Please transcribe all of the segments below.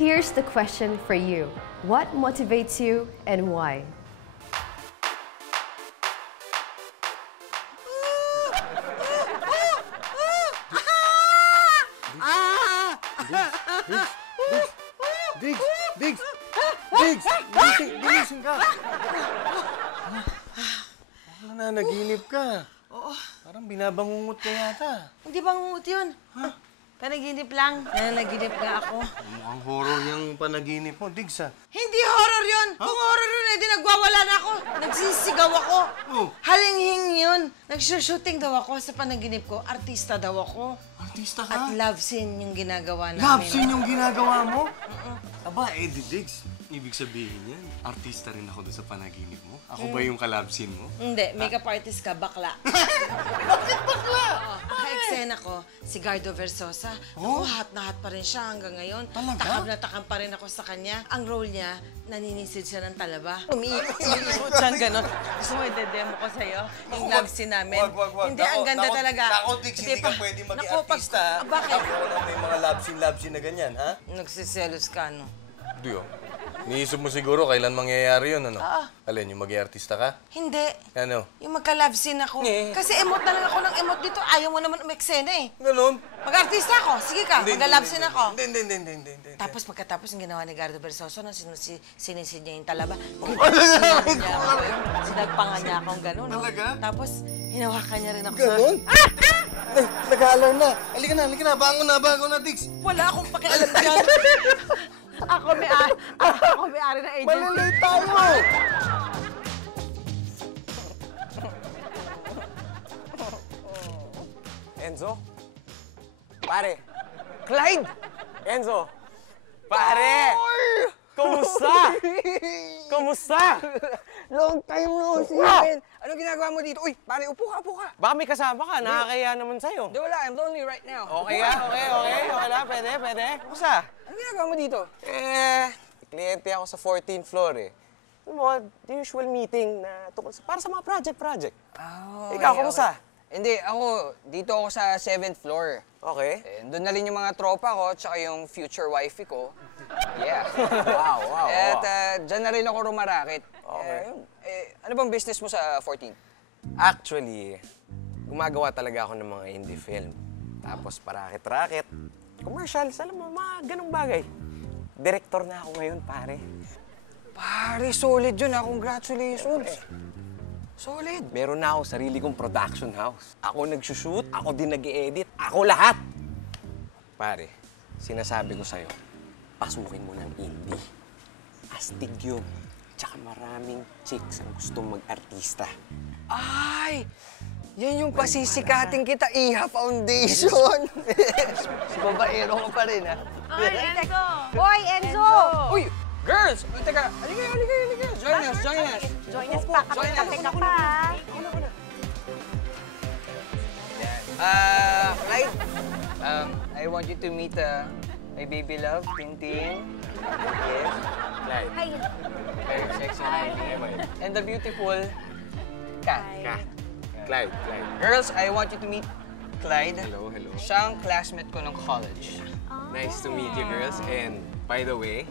Here's the question for you. What motivates you and why? Diggs! Ginising ka! Ano na, naginip ka? Oo. Parang binabangungot ka yata. Hindi bangungot yun. Ha? Panaginip lang. Nananaginip nga ako. Mukhang horror yung panaginip mo, Diggs, Hindi horror yun! Kung horror yun, edi nagwawala na ako. Nagsisigaw ako. Oh. Halinghing yun. Nagsushooting daw ako sa panaginip ko. Artista daw ako. Artista At ka? love scene yung ginagawa namin. Love scene yung ginagawa mo? Aba, Diggs, ibig sabihin yan, artista rin ako doon sa panaginip mo? Ako ba yung ka-love scene mo? Hindi, makeup artist ka, bakla. Bakit bakla? Naka-eksena ko, si Gardo Versosa. Oh? Ako, hot na hot pa rin siya hanggang ngayon. Talaga? Takam na takam pa rin ako sa kanya. Ang role niya, naninisid siya ng talaba. Umiikot siyang gano'n. Gusto mo, i-demo ko sa'yo yung love scene namin. Wag. Hindi, ang ganda talaga. Nako, Diggs, hindi ka pwede maging artista. Bakit? Ako lang may mga love scene na ganyan, ha? Nagsiselos ka, no? Hindi, oh. Niisip mo siguro kailan mangyayari yun, ano? Oo. Alin, yung maging artista ka? Hindi. Ano? Yung magka-love scene ako. Kasi emote na lang ako ng emote dito. Ayaw mo naman umeksena eh. Ganon? Mag-artista ako. Sige ka, mag-love scene ako. Hindi. Tapos pagkatapos yung ginawa ni Gardo Versoso, nung sinisid niya yung talaba, sinagpangan niya akong gano'n. No? Talaga? Tapos hinawakan niya rin ako Ganon? sa... Nag-aalarm na. Halika na. Bangon na, Diggs. Wala akong pakialam dyan. Ako may-ari ng agency. Malilate tayo! Enzo? Pare! Clyde! Enzo! Pare! Kumusta? Kumusta? Long time no see, man. Ano ginagawa mo dito? Uy, pare, upo ka. Baka may kasama ka, nakakaya naman sa'yo. Di wala, I'm lonely right now. Okay ka? Okay lang, pwede. Kumusta? Ano ginagawa mo dito? Kliyente ako sa 14th floor eh. Ano mo, the usual meeting na tungkol para sa mga project. Oh, Ikaw, kumusta? Hindi, dito ako sa 7th floor. Okay. Doon na rin yung mga tropa ko, tsaka yung future wifey ko. Yeah. Wow. At dyan na rin ako rumarakit. Okay. Ano bang business mo sa 14th? Actually, gumagawa talaga ako ng mga indie film. Tapos parakit-rakit, commercials, alam mo, mga ganong bagay. Direktor na ako ngayon, pare. Pare, solid yun ha. Congratulations. Solid. Meron na ako sarili kong production house. Ako nagsushoot, ako din nag-i-edit, ako lahat. Pare, sinasabi ko sa'yo, pasukin mo ng indie. Astig yun. Tsaka maraming chicks ang gustong mag-artista. Ay! Yan yung pasisikating kita, Iha Foundation. Si babaero ko pa rin, ha? Oy, Enzo! Hoy, Enzo! Uy! Girls! Teka, halika. Join us. Join us pa, kape ka pa. Clyde, I want you to meet my baby love, Tintin. Yes. Clyde. Hi. Very sexy lady. And the beautiful Kat. Clyde. Girls, I want you to meet Clyde. Hello. Siyang classmate ko ng college. Nice to meet you, girls. And by the way,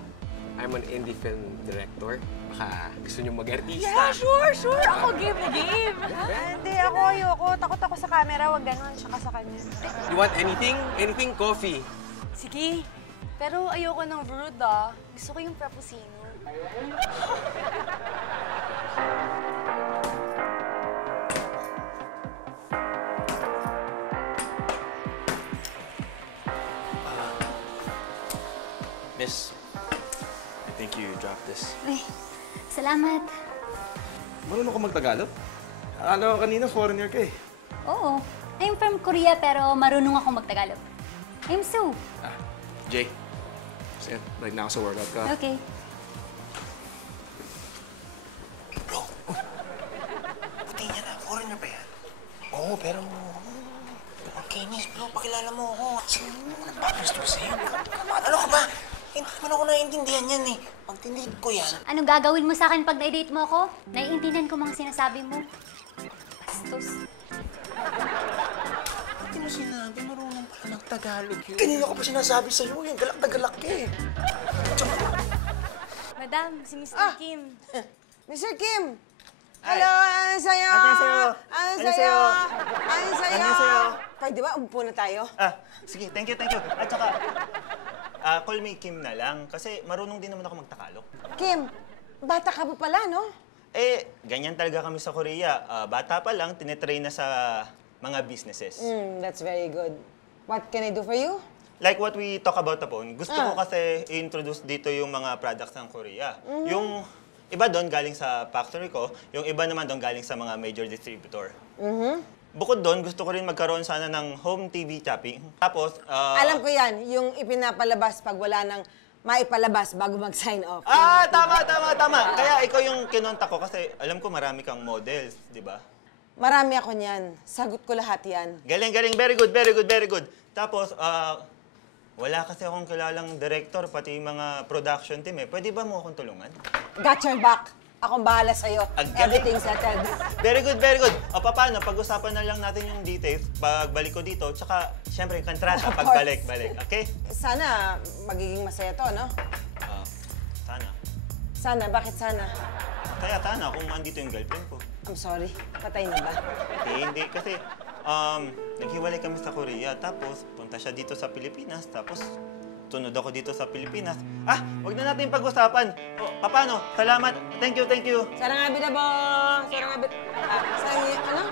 I'm an indie film director. Baka gusto niyo mag-artista. Yeah, sure. Ako game na game. Hindi, ayoko. Takot ako sa camera. Wag ganon, tsaka sa kanya. You want anything? Anything? Coffee. Sige. Pero ayoko ng brood ah. Gusto ko yung frappuccino. Miss, I think you dropped this. Ay, salamat. Marunong ka mag-Tagalog? Akala ko kanina foreigner ka eh. Oo. I'm from Korea pero marunong ako magtagalog. I'm Sue. Jay. Kasi right now sa workout ka. Okay. Bro, puti niya na. Foreigner pa yan. Oo, pero... Ang kinis, bro. Pakilala mo ako. Nagpapasto sa'yo. Ano ka ba? Hindi naman ako naiintindihan yan eh. Pag tinigit ko yan... Anong gagawin mo sa akin pag na-date mo ako? Naiintindihan ko mga sinasabi mo. Bastos. sinabi? Marunong pala ng Tagalog yun. Kanina ko pa sinasabi sa'yo, yung galak na galak eh. Madam, si Mr. Kim. Mr. Kim! Hello, ano sa'yo? Ano sa'yo? Ano Ano sa'yo? sa'yo? Ano sa'yo? Ano sa'yo? Pwede ba, umupo na tayo? Sige, thank you. At saka, call me Kim na lang kasi marunong din naman ako magtagalog. Kim, bata ka pa pala, no? Ganyan talaga kami sa Korea. Bata pa lang, tinetrain na sa mga businesses. That's very good. What can I do for you? Like what we talk about upon, gusto ko kasi i-introduce dito yung mga products ng Korea. Yung iba doon galing sa factory ko, yung iba naman doon galing sa mga major distributor. Bukod doon, gusto ko rin magkaroon sana ng home TV tapping. Tapos, Alam ko yan, yung ipinapalabas pag wala nang maipalabas bago mag-sign off. Tama! Kaya ikaw yung kinontak ko kasi alam ko marami kang models, di ba? Marami ako niyan. Sagot ko lahat yan. Galing. Very good. Tapos, wala kasi akong kilalang director, pati yung mga production team eh. Pwede ba mo akong tulungan? Got your back. Akong bahala sa'yo. Ang galing. Everything settled. Very good. O paano, pag-usapan na lang natin yung details pagbalik ko dito. Tsaka, syempre, yung kontrata Of pagbalik. course. Okay? Sana magiging masaya to, no? Sana. Sana, bakit sana? Kaya sana kung andito yung girlfriend ko. I'm sorry, patay na ba? Hindi. Kasi, naghiwalay kami sa Korea. Tapos, punta siya dito sa Pilipinas. Tapos, tunod ako dito sa Pilipinas. Wag na natin pag-usapan. Paano? Salamat. Thank you. Sana nga binabo! Sana nga ano?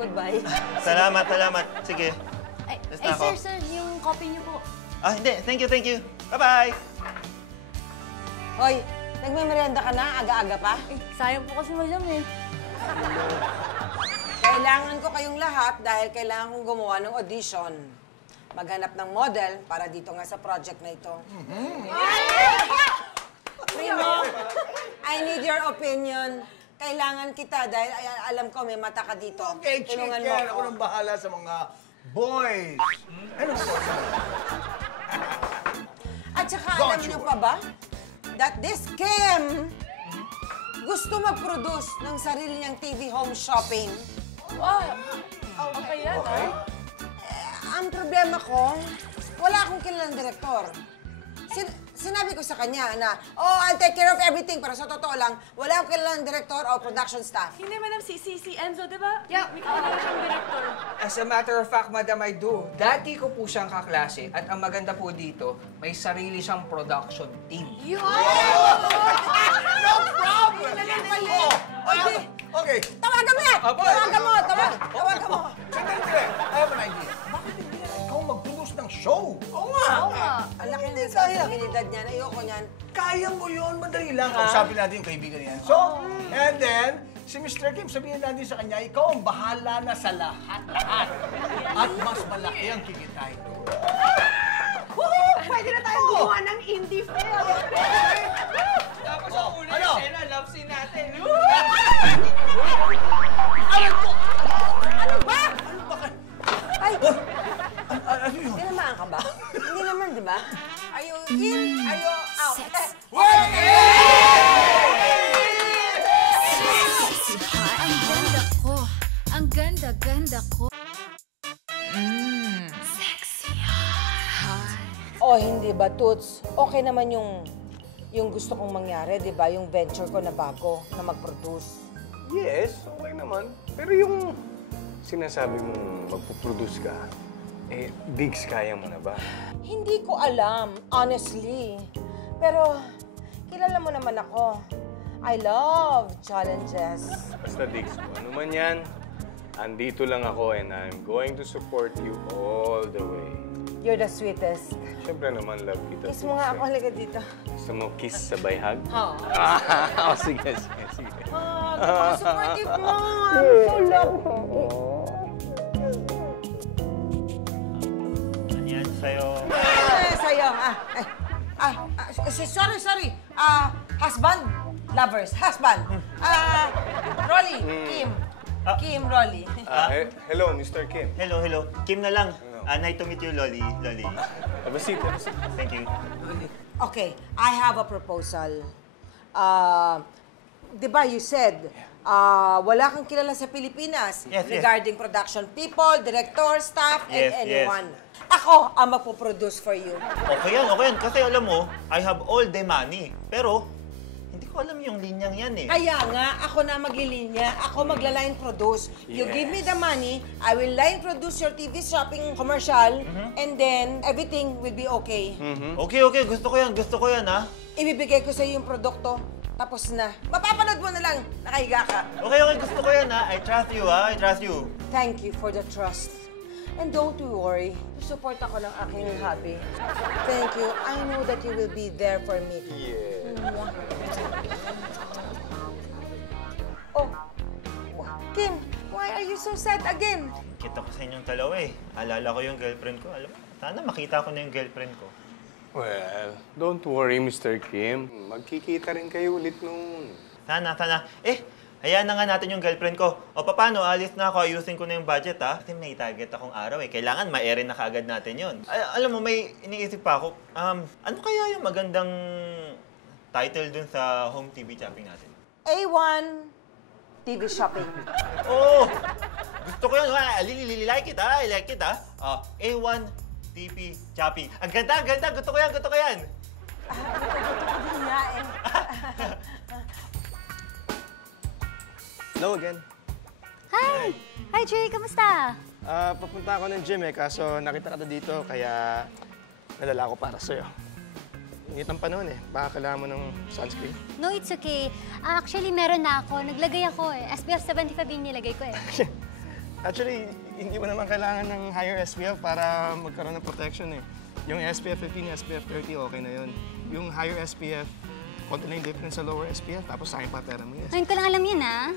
Goodbye. Salamat. Sige. Ay, Yes na ako. sir, yung copy niyo po. Hindi. Thank you. Bye-bye. Hoy, nagme-merienda ka na? Aga-aga pa? Sayang po kasi madam eh. Kailangan ko kayong lahat dahil kailangan kong gumawa ng audition. Maghanap ng model para dito nga sa project na ito. Primo, I need your opinion. Kailangan kita dahil alam ko may mata ka dito. Okay, Tulungan chicken. mo Ako nang bahala sa mga boys. Ano po? At saka alam niyo pa ba that this Kim gusto mag-produce ng sarili niyang TV home shopping. Wow! Okay yan, Ang problema ko, wala akong kilalang direktor. Sinabi ko sa kanya na, I'll take care of everything, pero sa totoo lang, wala akong kilalang direktor o production staff. Hindi, madam, si Enzo, di ba? Yeah. May kakilala siyang director. As a matter of fact, Madam, I do. Dati ko po siyang kaklase at ang maganda po dito, may sarili siyang production team. No problem! Okay. Tawagan mo yan! Tawagan mo! Sandali. I have an idea. Bakit hindi na ikaw mag-produce ng show? Oo nga. Ang laki ng responsibilidad niyan. Ayoko niyan. Kaya mo yun. Madali lang. Kausapin natin yung kaibigan niyan. So, and then, si Mr. Kim, sabihin natin sa kanya, ikaw ang bahala na sa lahat. At mas malaki ang kikitain. Pwede na tayong gumawa ng indie film. Tapos ang unang scene, love scene natin. Ano ba? Ay! Ano yun? Tinamaan ka ba? Hindi naman, di ba? Are you in? Are you out? Ang ganda ko. Ang ganda ko. Oh, hindi ba, Toots? Okay naman yung gusto kong mangyari, di ba? Yung venture ko na bago, na mag-produce. Yes, okay naman. Pero yung sinasabi mong magpuproduce ka, Diggs, kaya mo na ba? Hindi ko alam, honestly. Pero, kilala mo naman ako. I love challenges. Basta Diggs, kung ano man yan, andito lang ako and I'm going to support you all the way. You're the sweetest. Siyempre naman, love kita. Kiss mo nga ako, halika dito. Gusto mo kiss sabay hug? Oo. Sige. Supportive mo! I'm so love. Yan sa'yo. Sa'yo. Sorry. Husband? Lovers. Husband. Rolly. Kim, Rolly. Hello, Mr. Kim. Hello. Kim na lang. Nice to meet you, Lolly. Have a seat. Thank you. Okay, I have a proposal. Di ba you said wala kang kilala sa Pilipinas Yes, yes. regarding production people, director, staff, and Yes, anyone. Ako ang magpo-produce for you. Okay yan. Kasi alam mo, I have all the money. Pero, hindi ko alam yung linyang yan eh. Kaya nga, ako na maglilinya, ako magla-line produce. You give me the money, I will line produce your TV shopping commercial, and then everything will be okay. Okay. Gusto ko yan ha. Ibibigay ko sa iyo yung produkto, tapos na. Mapapanood mo na lang, nakahiga ka. Okay, gusto ko yan ha. I trust you ha. I trust you. Thank you for the trust. And don't you worry, support ako ng aking hobby. Thank you. I know that you will be there for me. Oh, Kim, why are you so sad again? Kita ko sa inyong dalawa eh. Alala ko yung girlfriend ko. Alam mo, sana makita ko na yung girlfriend ko. Well, don't worry, Mr. Kim. Magkikita rin kayo ulit noon. Sana. Hayaan na nga natin yung girlfriend ko. O paano, alis na ako, ayusin ko na yung budget ha. Kasi may target akong araw eh. Kailangan ma-air na kaagad natin yun. Alam mo, may iniisip pa ako. Ano kaya yung magandang title dun sa home TV shopping natin? A1 TV shopping. Oh! Gusto ko yun. I really like it ha. I like it ha. A1 TV shopping. Ang ganda. Gusto ko yan. Gusto ko din nga eh. Hello again. Hi! Hi, Jay! Kamusta? Papunta ako ng gym eh, kaso nakita ka dito, kaya nadala ko para sa'yo. Init ang panahon eh. Baka kailangan mo ng sunscreen. No, it's okay. Actually, meron na ako. Naglagay ako eh. SPF 75 yung nilagay ko eh. Actually, hindi mo naman kailangan ng higher SPF para magkaroon ng protection eh. Yung SPF 15, SPF 30, okay na yun. Yung higher SPF, konti na yung difference sa lower SPF, tapos sa akin patera mo yun. Ngayon ko lang alam yun, ah.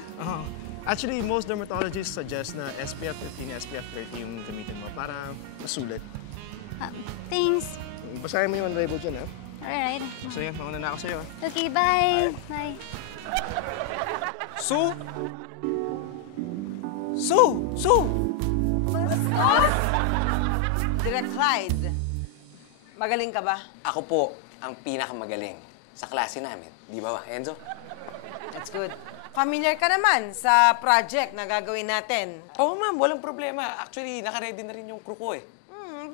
Actually, most dermatologists suggest na SPF 15, SPF 30 yung gamitin mo para masulit. Thanks. Basahin mo yung unravel dyan, ha? Alright. So yun, mauna na ako sa'yo. Okay, bye. Bye. Sue! Direct Clyde, magaling ka ba? Ako po ang pinakamagaling sa klase namin. Di ba, Enzo? That's good. Familiar ka naman sa project na gagawin natin. Oo, ma'am. Walang problema. Actually, naka-ready na rin yung crew ko eh.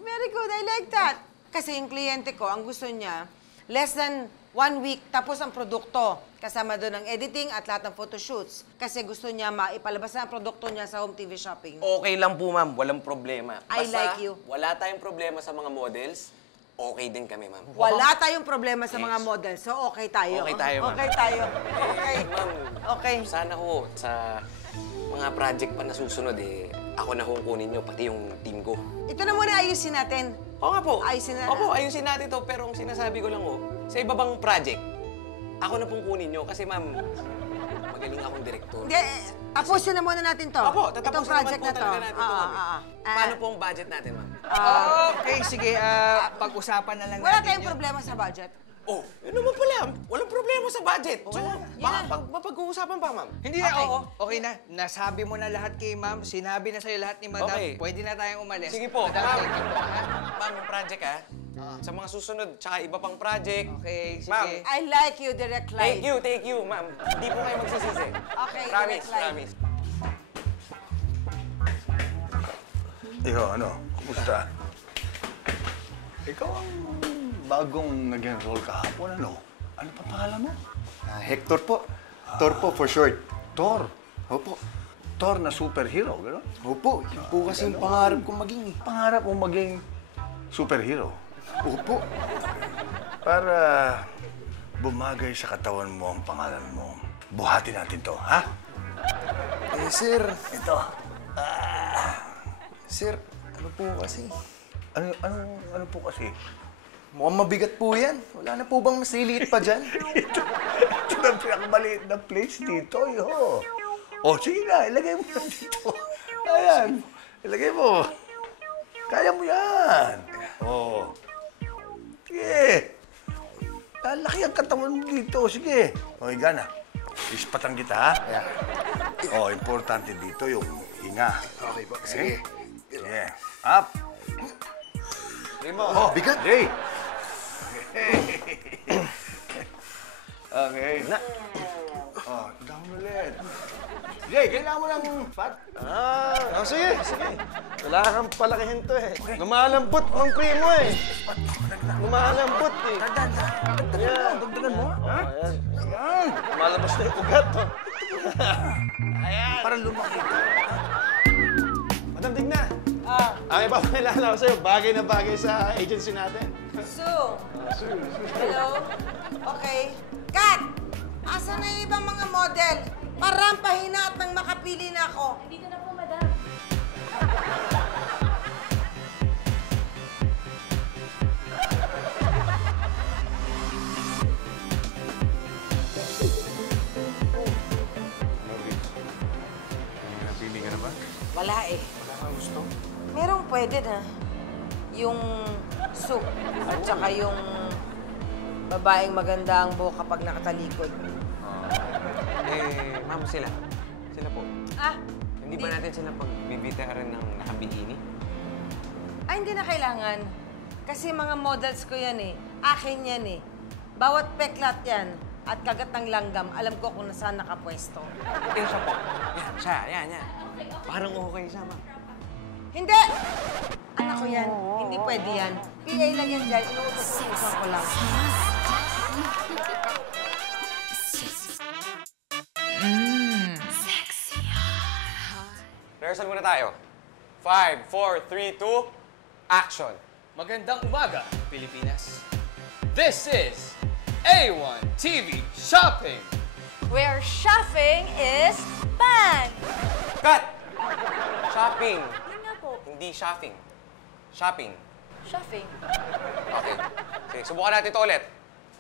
Very good. I like that. Kasi yung kliyente ko, ang gusto niya, less than 1 week, tapos ang produkto. Kasama doon ang editing at lahat ng photoshoots. Kasi gusto niya maipalabas na ang produkto niya sa home TV shopping. Okay lang po, ma'am. Walang problema. I like you. Wala tayong problema sa mga models. Okay din kami, ma'am. Wala tayong problema sa mga models, so okay tayo. Okay tayo, ma'am. Okay tayo. Okay. Ma'am, Okay. sana ho sa mga project pa na susunod eh, ako na hong kunin nyo, pati yung team ko. Ito na muna ayusin natin. Oo nga po. Ayusin na. Opo, ayusin natin to. Pero ang sinasabi ko lang ho, sa iba bang project, ako na pong kunin nyo. Kasi ma'am, magaling akong direktor. Hindi, tapusin na muna natin to. Opo, Itong tatapusin project naman po na to. talaga natin to, ma'am. Paano po ang budget natin, ma'am? Okay, sige. Pag-usapan na lang Wala natin tayong yun. problema sa budget. Oh, yun naman pala. Walang problema sa budget. So, Yan. mapag-uusapan pa, ma'am. Hindi na, oo. Okay na. Nasabi mo na lahat kay ma'am. Sinabi na sa'yo lahat ni madam. Okay. Pwede na tayong umalis. Sige po. Madam, Ma'am, thank you po, ha? ma'am, yung project, ha? Sa mga susunod, tsaka iba pang project. Okay, sige. Ma'am, I like you, Direct Clyde. thank you, ma'am. Hindi po kayo magsisisi. Okay, Promise, Direct Clyde. promise. Iyo, ano? Kumusta? Ikaw ang bagong nag-enroll kahapon, ano? Ano pa pangalan mo? Hector po. Thor po for short. Thor. Opo. Thor na superhero, gano'n? Opo, yun po kasi yung pangarap kong maging eh. Pangarap mo maging superhero. Opo. Para bumagay sa katawan mo ang pangalan mo. Buhatin natin to, ha? Eh, sir. Ito. Sir, ano po kasi? Ano po kasi? Mukhang mabigat po yan. Wala na po bang mas liliit pa dyan? Ito na pinakamaliit na place dito, yo. O, sige na, ilagay mo yan dito. Ayan, ilagay mo. Kaya mo yan. O. Sige. Lalaki ang katawan mo dito. Sige. O, higa na. Ispatan kita, ha? Ayan. O, importante dito yung hinga. Okay po, sige. Yeah. Up. Oh, bigat! Hey! Okay. Na. Oh, down ulit. Jay, kailangan mo ng fat. Sige. Wala kang palakihin to eh. Lumalambot ang primo eh. Lumalambot eh. Dagdagan mo. Ha? Ayan. Lumalabas na yung ugat to. Ayan. Parang lumaki. Madam Digna. Ang ipapakilala ko sa'yo, bagay na bagay sa agency natin. Sue. Hello? Okay. Kat! Asan na yung ibang mga model? Parampahin na at nang makapili na ako. Dito na po, madam. Napili ka na ba? Wala eh. Wala kang gusto? Merong pwede na. Yung soup at saka yung babaeng maganda ang buhok kapag nakatalikod. Ma'am, sila. Sila po. Ah, Hindi ba natin sila pagbibitaran ng nakabikini? Ay, hindi na kailangan. Kasi mga models ko yan eh. Akin yan eh. Bawat peklat yan at kagat ng langgam, alam ko kung nasaan nakapwesto. Siya po. Yan. Parang okay siya, ma'am. Hindi! Anak ko yan. Hindi pwede yan. PA lang yan dyan. Inuutos ko lang. Rehearsal muna tayo. 5, 4, 3, 2, action! Magandang umaga, Pilipinas. This is A1 TV Shopping. Where shopping is fun! Cut! Shopping. Yun nga po. Hindi shopping. Shopping. Shopping. Okay. Sige, subukan natin ito ulit.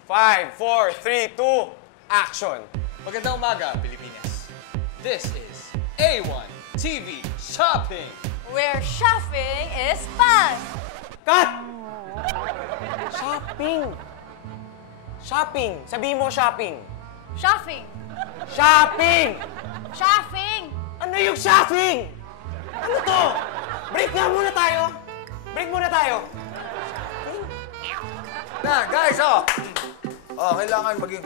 5, 4, 3, 2, action! Magandang umaga, Pilipinas. This is A1 TV Shopping. Where shopping is fun! Cut! Shopping. Shopping. Sabihin mo shopping. Shopping. Shopping! Shopping! Ano yung shopping? Ano to? Break nga muna tayo. Break muna tayo. Na, guys, kailangan maging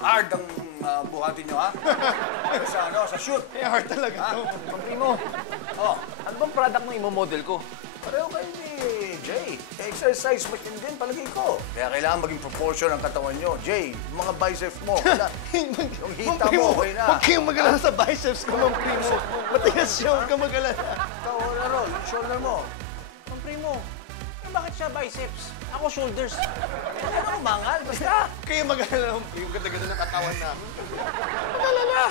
hard ang buhatin nyo, ha? Sa shoot. Hard talaga to. Primo, ano bang product mo imo-model ko? Pareho kayo ni Jay. Exercise machine din, palagay ko. Kaya kailangan maging proportion ang katawan nyo. Jay, yung mga biceps mo, yung hita mo, okay na. Huwag kayong mag-alala sa biceps ko, Mang Primo. Matigas siya, huwag kang mag-alala. Ikaw, Rol, yung shoulder mo. Mang Primo, bakit siya biceps? Ako shoulders. Ano umangal? Basta. Kayo mag-alala, yung ganda-ganda ng katawan namin. Mag-alala.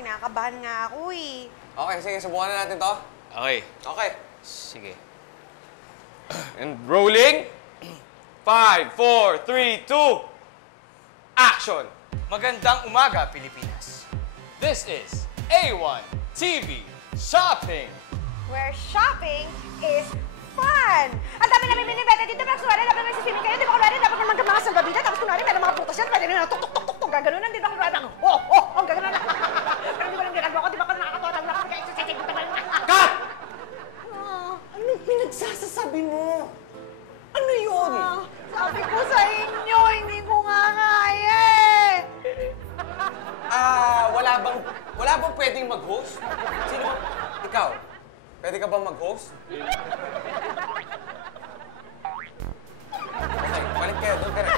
Kinakabahan nga ako eh. Okay, sige, subukan na natin to. Okay. Okay. Sige. And rolling. 5, 4, 3, 2, action! Magandang umaga, Pilipinas. This is A1 TV Shopping. Where shopping is fun! Ang dami namin binibenta dito, pero kunwari, dapat nagsiswimming kayo, di ba kunwari, dapat naman mga salbabida, tapos kunwari, meron mga putas yan, pwede na tuk-tuk-tuk-tuk, gaganunan, di ba kunwari, ang gaganunan. Pero di ba lang ginagawa ko, di ba kung nakakatoran lang ako, kaya exercise, Cut! Ano pinagsasasabi mo? Ano yun? Sabi ko sa inyo, hindi ko nga kaya eh. Wala bang pwedeng mag-host? Sino ba? Ikaw, pwede ka bang mag-host? Okay, balik kayo. Doon ka rin.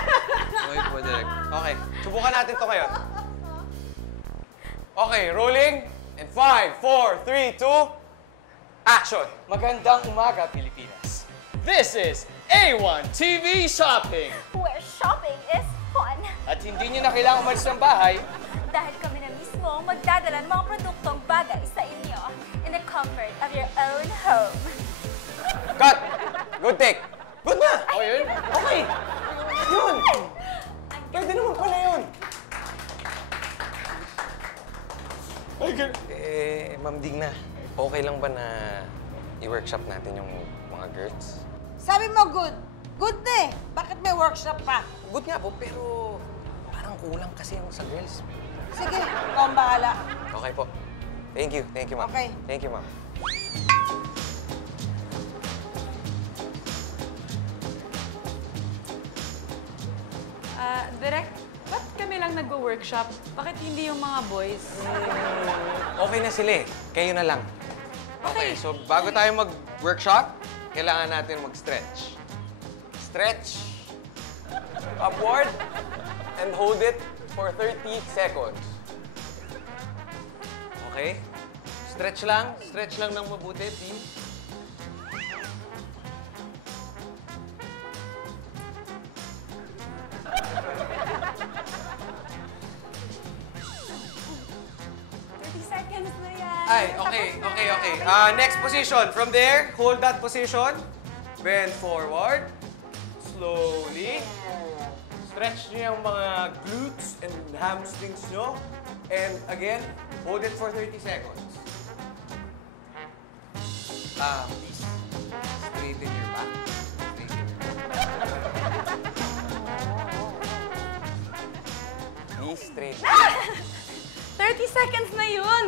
Okay po, Direk. Okay, subukan natin to ngayon. Okay, rolling. And 5, 4, 3, 2, action! Magandang umaga, Pilipinas. This is A1 TV Shopping. Where shopping is fun. At hindi nyo na kailangang umalis ng bahay. Dahil kami na mismo ang magdadala ng mga produktong bagay sa inyo in the comfort of your own home. Cut! Good take. Good na! O yun? Okay! Yun! Pwede naman pala yun. Ma'am Digna, okay lang ba na i-workshop natin yung mga girls? Sabi mo good. Good na eh. Bakit may workshop pa? Good nga po, pero parang kulang kasi yung sa girls. Sige, ikaw ang bahala. Okay po. Thank you, ma'am. Okay. Thank you, ma'am. Direk, ba't kami lang nag magpa-workshop. Bakit hindi yung mga boys? Okay na sila eh. Kayo na lang. Okay, so bago tayo mag-workshop, kailangan natin mag-stretch. Stretch. Upward. And hold it for 30 seconds. Okay? Stretch lang. Stretch lang ng mabuti, please. Seconds na yan. Ay, okay. Next position. From there, hold that position. Bend forward. Slowly. Stretch nyo yung mga glutes and hamstrings nyo. And again, hold it for 30 seconds. Please. Straighten your back. Please, straighten. 30 seconds na yun!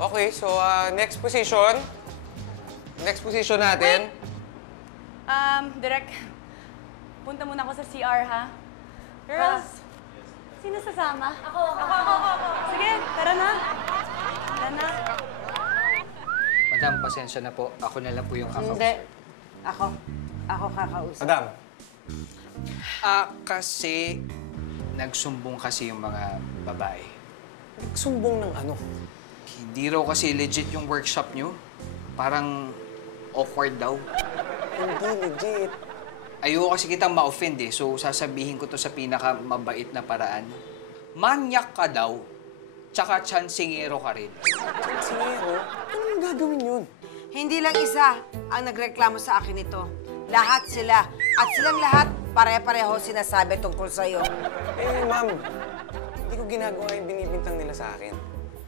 Okay, so next position. Next position natin. Direk, punta muna ako sa CR, ha? Girls, sino sasama? Ako. Sige, tara na. Tara na. Madam, pasensya na po. Ako na lang po yung kakausap. Hindi. Ako kakausap. Madam. Kasi nagsumbong kasi yung mga babae. Nagsumbong ng ano? Hindi raw kasi legit yung workshop nyo. Parang awkward daw. Hindi legit. Ayoko kasi kitang ma-offend eh. So, sasabihin ko to sa pinaka-mabait na paraan. Manyak ka daw, tsaka chansingero ka rin. Chansingero? Ano yung gagawin yun? Hindi lang isa ang nagreklamo sa akin nito. Lahat sila. At silang lahat, pare-pareho sinasabi tungkol sa'yo. Eh, ma'am, hindi ko ginagawa yung binibintang nila sa akin.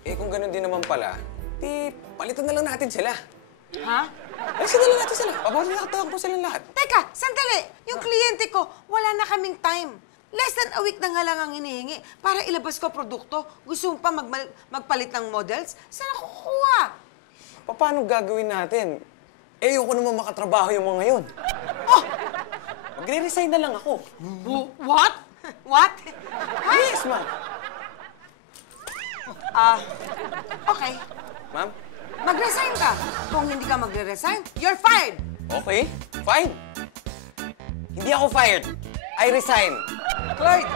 Eh, kung gano'n din naman pala, di palitan na lang natin sila. Ha? Alisin na lang natin sila. Papalatawag po silang lahat. Teka, sandali. Yung kliyente ko, wala na kaming time. Less than a week na nga lang ang hinihingi para ilabas ko produkto. Gusto mo pa magpalit ng models? Saan ako kukuha? Paano gagawin natin? Eh, ayoko naman makatrabaho yung mga yun. Oh! Magre-resign na lang ako. What? What? Yes, ma'am. Okay. Ma'am? Mag-resign ka. Kung hindi ka magre-resign, you're fired. Okay, fine. Hindi ako fired. I resign. Clyde!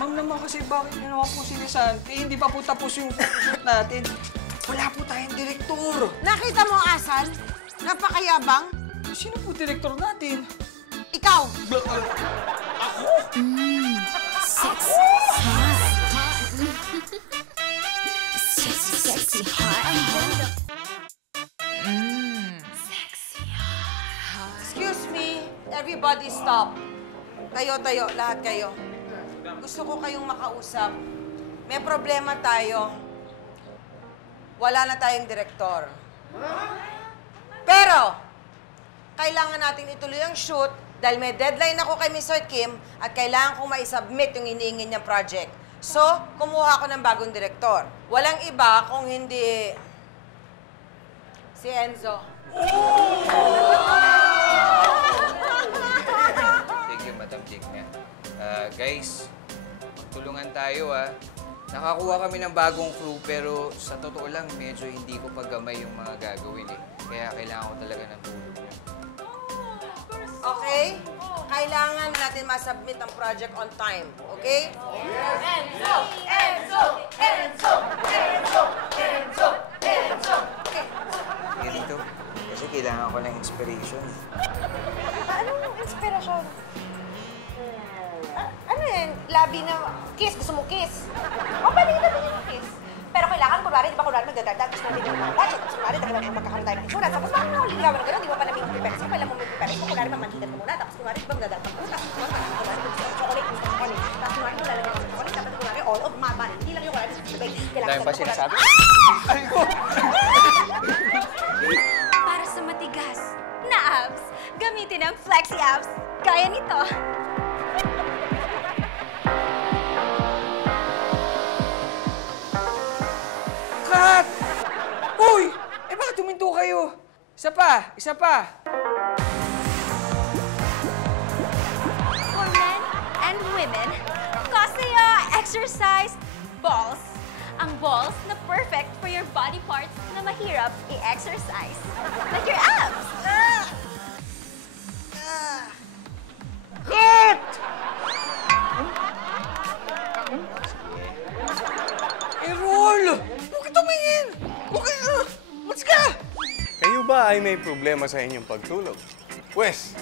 Ma'am naman kasi bakit nyo naman po sinisanti? Hindi pa po tapos yung photoshoot natin. Wala po tayong direktor. Nakita mo, Asal? Napakayabang. Sino po direktor natin? Ikaw. Ako? Sexy hot. Sexy hot. Sexy hot. Excuse me. Everybody stop. Tayo, lahat kayo. Gusto ko kayong makausap. May problema tayo. Wala na tayong direktor. Pero, kailangan natin ituloy ang shoot dahil may deadline ako kay Mr. Kim at kailangan kong ma-submit yung iniingin niyang project. So, kumuha ako ng bagong direktor. Walang iba kung hindi si Enzo. Thank you, Madam Digna. Guys, magtulungan tayo Nakakuha kami ng bagong crew pero sa totoo lang medyo hindi ko pagamay yung mga gagawin eh. Kaya kailangan ko talaga ng tulong niyo. Okay? Kailangan natin ma-submit ang project on time. Okay? Enzo! Enzo! Enzo! Enzo! Enzo! Enzo! Sige dito, kasi kailangan ko ng inspiration. Anong inspirasyon? Ano yan? Labi na kiss? Gusto mo kiss? O, balita din yung kiss. Pero kailangan, kunwari, di ba kunwari magdadagdag, gusto natin yung mga budget, gusto kunwari, dahil magkakaroon tayo ng insurance. Tapos bakit mo ligawan ng gano'n, di ba pa namin prepares? Kung kailan mo may prepares mo, kunwari, mamanhigan ka muna. Tapos kunwari, di ba magdadagdag ka muna? Kunwari, gusto ko chocolate, gusto ko chocolate. Tapos kunwari, mo lalagyan ko sa chocolate. Dapat kunwari, all of mama. Hindi lang yung kunwari, sabay. Dahil ba sinasabi? Para sa matigas na abs, gamitin ang Flexi Abs. Gaya nito. Cut! Uy! Eh bakit tuminto kayo? Isa pa! Isa pa! For men and and women, Coseo exercise balls. Ang balls na perfect for your body parts na mahirap i-exercise. Like your abs. Cut! Errol! Huwag ka tumingin! What's ka? Kayo ba ay may problema sa inyong pagtulog? Pwes,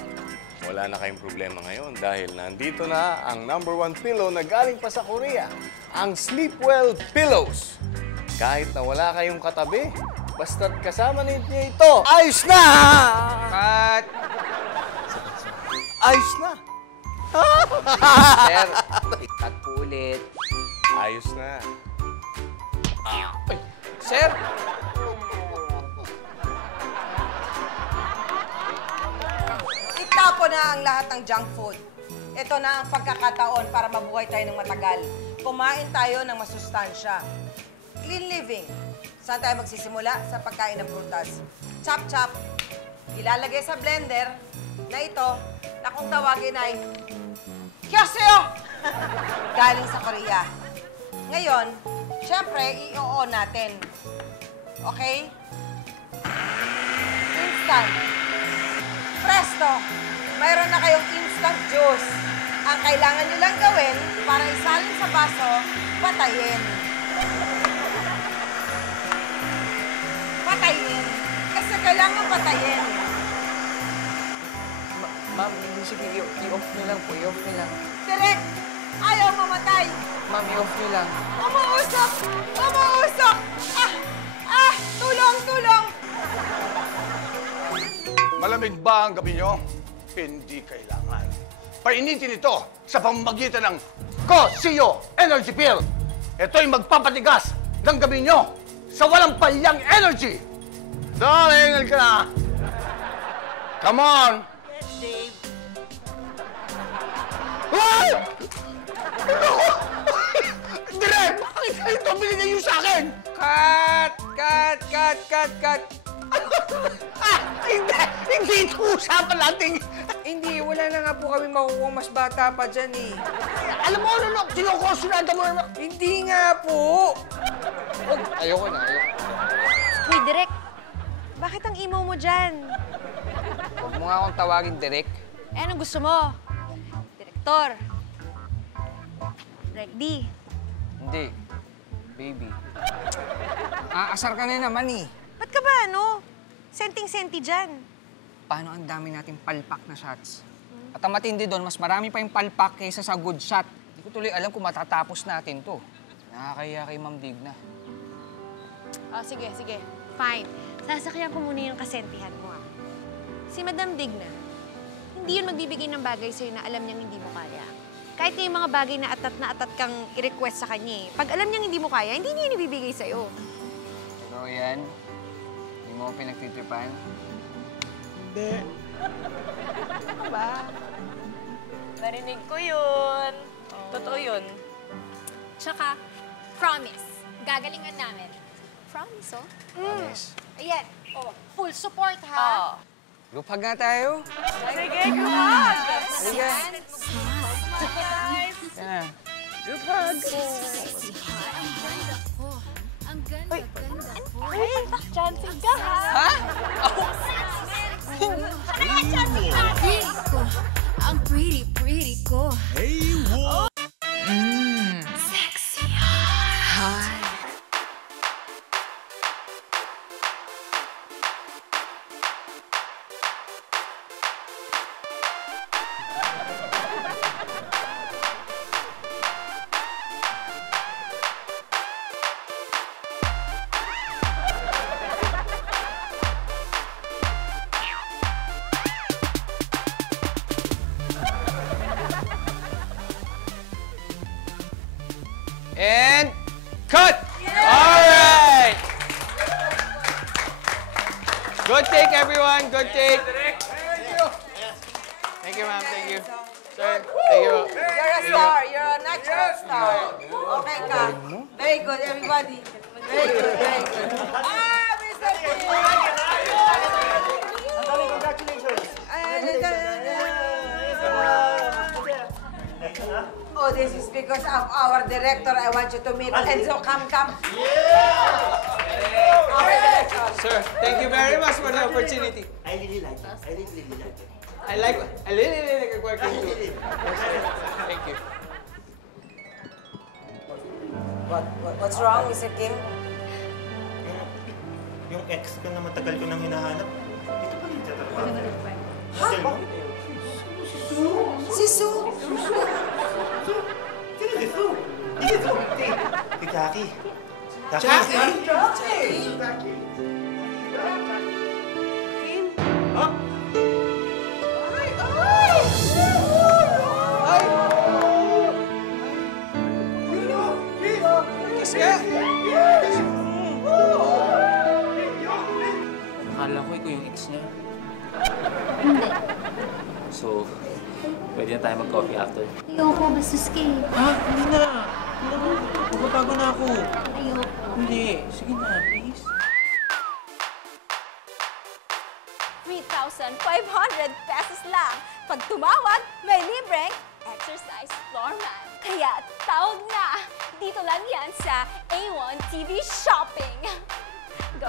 wala na kayong problema ngayon dahil nandito na ang #1 pillow na galing pa sa Korea, ang Sleepwell Pillows. Kahit na wala kayong katabi, basta't kasama ninyo ito, ayos na! Cut! Ayos na! Sir, cut po ulit. Ayos na. Sir! Itapo na ang lahat ng junk food. Ito na ang pagkakataon para mabuhay tayo ng matagal. Kumain tayo ng masustansya. Clean living. Saan tayo magsisimula? Sa pagkain ng prutas. Chop-chop. Ilalagay sa blender na ito na kung tawagin ay Kyoseo! Galing sa Korea. Ngayon, syempre, i-o-on natin. Okay? Instant. Presto! Mayroon na kayong instant juice. Ang kailangan nyo lang gawin para isalin sa baso, patayin. Patayin. Kasi kailangan patayin. Ma'am, sige, i-off nyo lang po. I-off nyo lang. Direk! Ayaw mamatay! Ma'am, i-off nyo lang. Umuusok! Umuusok! Tulong! Tulong! Malamig ba ang gabi nyo? Hindi kailangan. Painitin ito sa pamamagitan ng Coseo Energy Pill. Ito'y magpapatigas ng gabi nyo sa walang palyang energy. Darling, halika na. Come on. Yes, Dave. Ay! Direk, bakit ito binigay niyo sa akin? Cut! Cut! Cut! Cut! Cut! Hindi ito usapan natin. Hindi, wala na nga po kami makukuha mas bata pa dyan eh. Alam mo, sinukonsulada mo na. Hindi nga po. Ayoko na, ayoko. Uy, Direk, bakit ang emo mo dyan? Huwag mo nga akong tawagin, Direk. Eh, anong gusto mo? Direktor? Regdy? Hindi. Baby. Aasar ka na naman eh. Ba't ka ba, senting-senti dyan? Paano ang dami nating palpak na shots? At ang matindi doon, mas marami pa yung palpak kaysa sa good shot. Hindi ko tuloy alam kung matatapos natin to. Nakakaya kay Ma'am Digna. Oh, sige. Fine. Sasakyan ko muna yung kasentihan mo, Si Madam Digna, hindi yun magbibigay ng bagay sa'yo na alam niyang hindi mo kaya. Kahit yung mga bagay na atat kang i-request sa kanya Pag alam niyang hindi mo kaya, hindi niya yun ibibigay sa'yo. Totoo yan? Hindi mo ako pinagtitripan? Hindi. Ano ba? Narinig ko yun. Totoo yun. Tsaka, promise. Gagalingan namin. Promise, oh. Promise. Ayan. Oh, full support, ha? Group hug nga tayo. Sige, group hug! Sige. Yeah. Group hug! Ang ganda, ganda ko. Ay, chancing ka, ha? Ha? Pretty ko. Ang pretty ko. Hey, what? Sexy hot. And cut! All right! Good take, everyone. Good take. Thank you, ma'am. Thank you. Sir, thank you. You're a star. You're a natural star. Okay ka. Very good, everybody. Very good, very good. Mr. Congratulations! because of our director, I want you to meet Enzo. Come. Sir, thank you very much for the opportunity. I really like it. I really like it. I really like working too. Thank you. What's wrong, Mr. Kim? Yung ex ko na matagal ko nang hinahanap, dito pa rin sa trabaho. Ha? Si Sue? Sino si Sue? Di si Sue. Si Jackie. Jackie? Ha? Kiss ka! Akala ko ikaw yung ex niya. Hindi. So, pwede na tayo mag-coffee after. Ayoko, bastos ka eh. Ha? Hindi na. Magbabago na ako. Ayoko. Hindi. Sige na, please. 3,500 pesos lang. Pag tumawag, may libreng exercise floor mat. Kaya tawag na! Dito lang yan sa A1 TV Shopping. Go!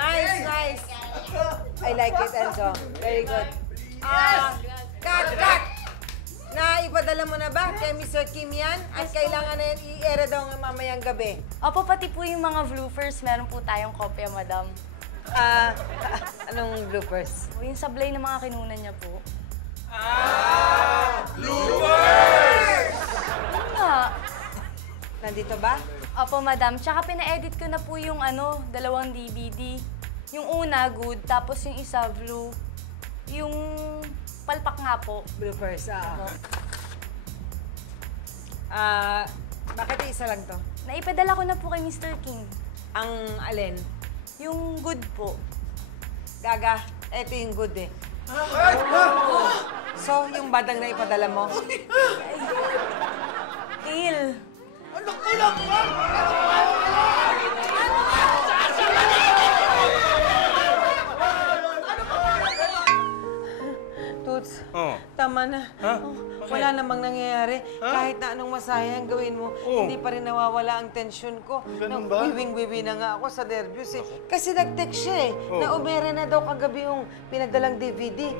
Nice. I like it, Enzo. Very good. Cut! Naipadala mo na ba kay Mr. Kim yan? At kailangan na yan i-era daw ng mamayang gabi. Opo, pati po yung mga bloopers, meron po tayong kopya, madam. Anong bloopers? Yung sablay ng mga kinunan niya po. Bloopers! Ano nga? Nandito ba? Opo, madam. Tsaka pina-edit ko na po yung 2 DVD. Yung una, good. Tapos yung isa, blue. Yung palpak nga po. Bloopers, bakit isa lang to? Naipadala ko na po kay Mr. King. Ang alin? Yung good po. Gaga, eto yung good eh. So, yung badang na ipadala mo? Il. Ano ko lang ba? Toots, Oh. tama na. Ha? Wala namang nangyayari. Ha? Kahit na anong masaya ang gawin mo, hindi pa rin nawawala ang tensyon ko. Ganun ba? Wiwing-wiwi na nga ako sa nervyos eh. Kasi nag-text siya eh, na umere na daw kagabi yung pinadalang DVD.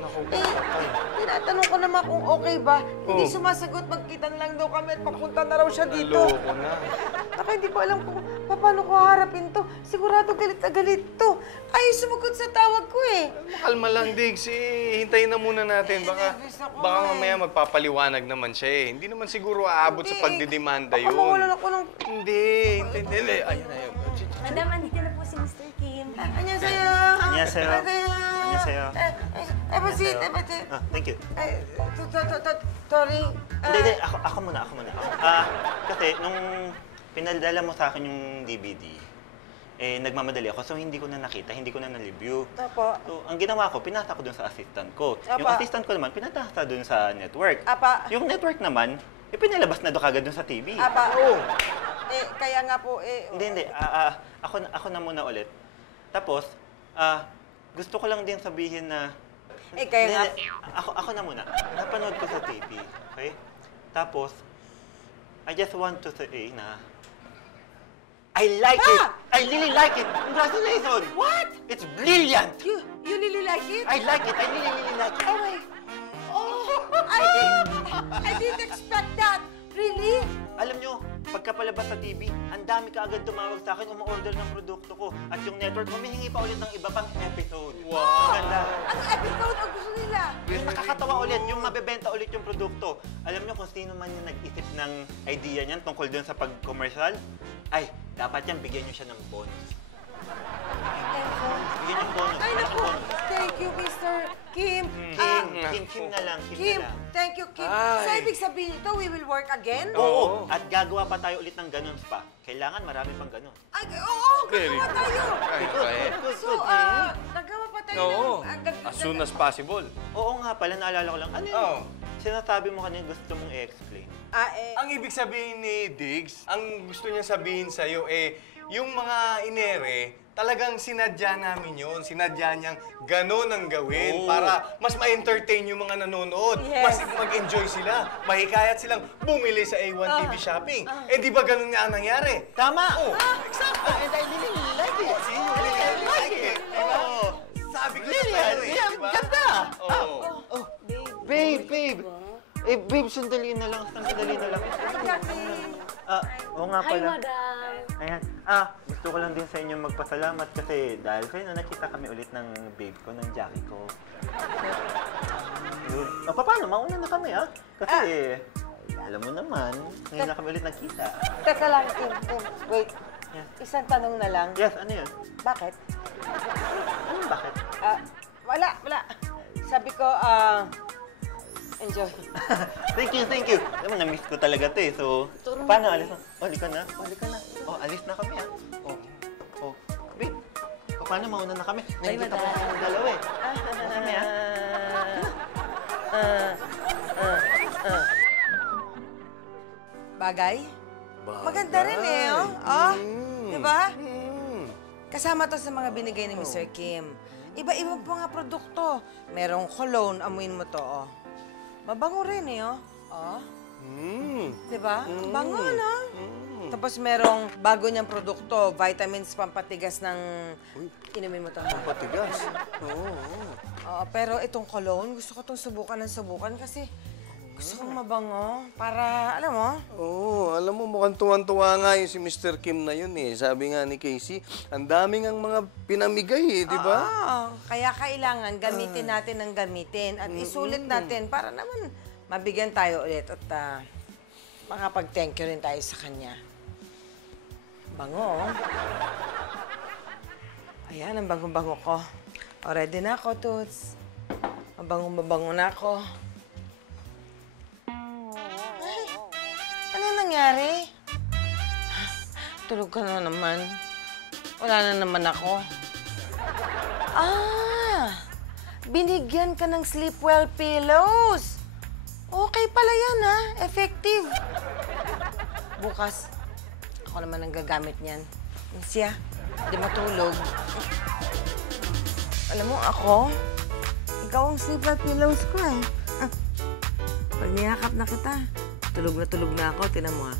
Tinatanong ko naman kung okay ba. Hindi sumasagot, magkita na lang daw kami at papunta na raw siya dito. Naloko na. Ako hindi ko alam kung paano ko harapin to. Sigurado galit na galit to. Ay, sumagot sa tawag ko eh. Kalma lang, Diggs. Hintayin na muna natin. Baka mamaya magpapaliwanag naman siya eh. Hindi naman siguro aabot sa pagdidemanda yun. Baka mawalan ako ng... Hindi. Ayun. Madam, andito na po si Mr. Kim. Annyeonghaseyo. Annyeonghaseyo. Annyeonghaseyo. Ebasit. Thank you. Sorry. Hindi. Ako muna. Kasi nung pinadala mo sa akin yung DVD, nagmamadali ako, so hindi ko na nakita, hindi ko na na-review. Apo. So, ang ginawa ko, pinasa ko dun sa assistant ko. Apa. Yung assistant ko naman, pinatasa dun sa network. Apa. Yung network naman, pinalabas na doon kagad dun sa TV. Apa. Oo. Kaya nga po, Hindi. Ako na muna ulit. Tapos, gusto ko lang din sabihin na... kaya nga... Ako na muna. Napanood ko sa TV, okay? Tapos, I just want to say na... I like it! I really like it! Congratulations! What? It's brilliant! You really like it? I like it! I really like it! Oh my... I didn't expect that! Really? Alam nyo, pagkapalabas sa TV, ang dami ka agad tumawag sa akin, umu-order ng produkto ko. At yung network, humihingi pa ulit ng iba pang episode. Wow! Ganda. Ang episode ang gusto nila! Yung nakakatawa ulit, yung mabebenta ulit yung produkto. Alam nyo kung sino man yung nag-isip ng idea niyan tungkol dun sa pag-commercial, ay, dapat yan bigyan nyo siya ng bonus. Bigyan yung bonus. Ay, naku! Thank you, Mr. Kim. Kim na lang. Kim, thank you, Kim. So, ibig sabihin ito, we will work again? Oo. At gagawa pa tayo ulit ng ganun pa. Kailangan marami pang ganun. Ay, oo, gagawa tayo. So, gagawa pa tayo As soon as possible. Oo nga pala, naalala ko lang. Ano yung sinasabi mo kanina gusto mong i-explain? Ang ibig sabihin ni Diggs, ang gusto niya sabihin sa'yo yung mga inere, talagang sinadya namin yun. Sinadya niyang gano'n ang gawin para mas ma-entertain yung mga nanonood. Mas mag-enjoy sila. Mahikayat silang bumili sa A1 TV Shopping. Eh, di ba gano'n nga ang nangyari? Tama! Exactly! And I really like it. See, you really like it. Sabi ko na sa'yo eh, di ba? Ganda! Babe! Eh, babe, sandali na lang. Oo nga pala. Hi, madam. Ayan. Gusto ko lang din sa inyo magpasalamat kasi dahil sa inyo, nakita kami ulit ng babe ko, ng Jackie ko. Yun. Paano? Mauna na kami, Kasi, alam mo naman, ngayon na kami ulit nagkita. Teka lang, Kim. Wait. Isang tanong na lang. Yes, ano yun? Bakit? Anong bakit? Wala. Sabi ko, enjoy. Thank you. Alam mo, na-miss ko talaga ito eh. So, paano? Alis na? Halika na. Alis na kami Babe, paano mauna na kami? Nakikita ko sa dalawa eh. Kami Bagay? Maganda rin eh, Diba? Kasama to sa mga binigay ni Mr. Kim. Iba-iba pa nga produkto. Merong cologne, amuin mo to, Mabango rin eh, Diba? Ang bango, no? Tapos merong bago niyang produkto, vitamins pampatigas ng... Inumin mo to, Pampatigas? Oo, pero itong cologne, gusto ko itong subukan kasi gusto kong mabango para, alam mo? Alam mo, mukhang tuwan-tuwa nga yung si Mr. Kim na yun eh. Sabi nga ni Casey, ang daming ang mga pinamigay eh, di ba? Kaya kailangan gamitin natin ng gamitin at isulit natin para naman mabigyan tayo ulit at makapag-thank you rin tayo sa kanya. Bango, Ayan, ang bango-bango ko. Ready na ako, Toots. Mabango na ako. Ano nangyari? Tulog ka na naman. Wala na naman ako. Binigyan ka ng Sleepwell pillows. Okay pala yan, Effective. Bukas, ako naman ang gagamit niyan. Siya, di matulog. Alam mo, ikaw ang Sleepwell pillows ko eh. Pag niyakap na kita, tulog na ako. Tinan mo,